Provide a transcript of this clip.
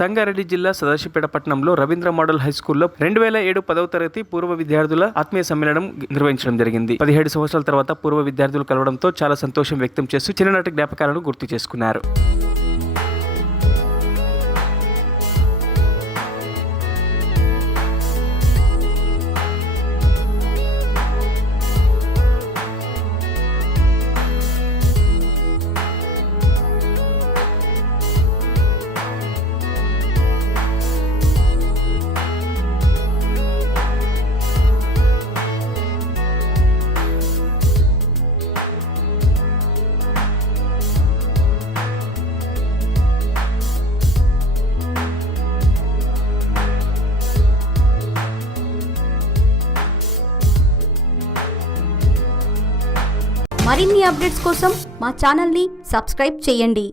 సంగారెడ్డి జిల్లా సదాశివపేట పట్టణంలో Ravindra model high స్కూల్లో 2007 10వ తరగతి పూర్వ విద్యార్థుల ఆత్మీయ సమ్మేళనం నిర్వహించడం జరిగింది. 17 సంవత్సరాల తర్వాత పూర్వ విద్యార్థులు కలవడంతో చాలా సంతోషం వ్యక్తం చేస్తూ చిన్ననాటి జ్ఞాపకాలను గుర్తు చేసుకున్నారు. మరిన్ని అప్డేట్స్ కోసం మా ఛానల్ని సబ్స్క్రైబ్ చేయండి.